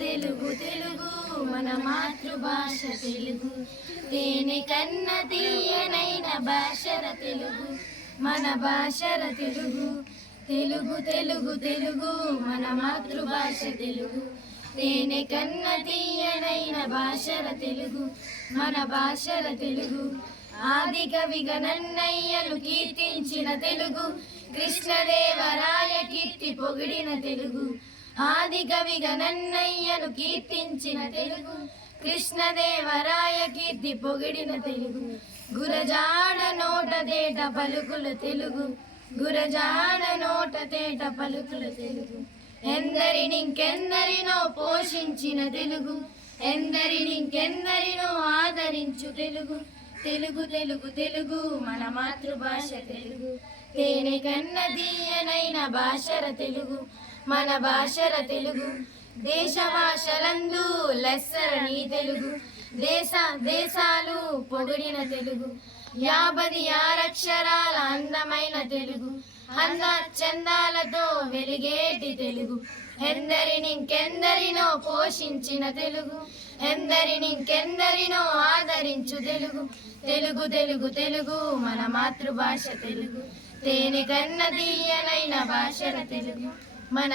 తెలుగు తెలుగు మన మాతృభాష తెలుగు. తేనె కన్న తీయనైన భాషర తెలుగు మన భాషర తెలుగు. తెలుగు తెలుగు తెలుగు మన మాతృభాష తెలుగు. తేనె కన్న తీయనైన భాషర తెలుగు మన భాషర తెలుగు. ఆది కవిగా నన్నయ్యను కీర్తించిన తెలుగు, కృష్ణదేవరాయ కీర్తి పొగిడిన తెలుగు. ఆది కవిగా నన్నయ్యను కీర్తించిన తెలుగు, కృష్ణదేవరాయ కీర్తి పొగిడిన తెలుగు. గురజాడ నోట తేట పలుకుల తెలుగు, గురజాడ నోట తేట పలుకుల తెలుగు. ఎందరినింకెందరినో పోషించిన తెలుగు, ఎందరినింకెందరినో ఆదరించు తెలుగు. తెలుగు తెలుగు తెలుగు మన మాతృభాష తెలుగు. తేనె కన్న తీయనైన భాషర తెలుగు మన భాషర తెలుగు. దేశ భాషలందు లెస్సరని తెలుగు, దేశాలు పొగిడిన తెలుగు. 56 అక్షరాల అందమైన తెలుగు, అంద చందాలతో వెలిగేటి తెలుగు. ఎందరినింకెందరినో పోషించిన తెలుగు, ఎందరినింకెందరినో ఆదరించు తెలుగు. తెలుగు తెలుగు తెలుగు మన మాతృభాష తెలుగు. తేనె కన్న తీయనైన భాషర తెలుగు మన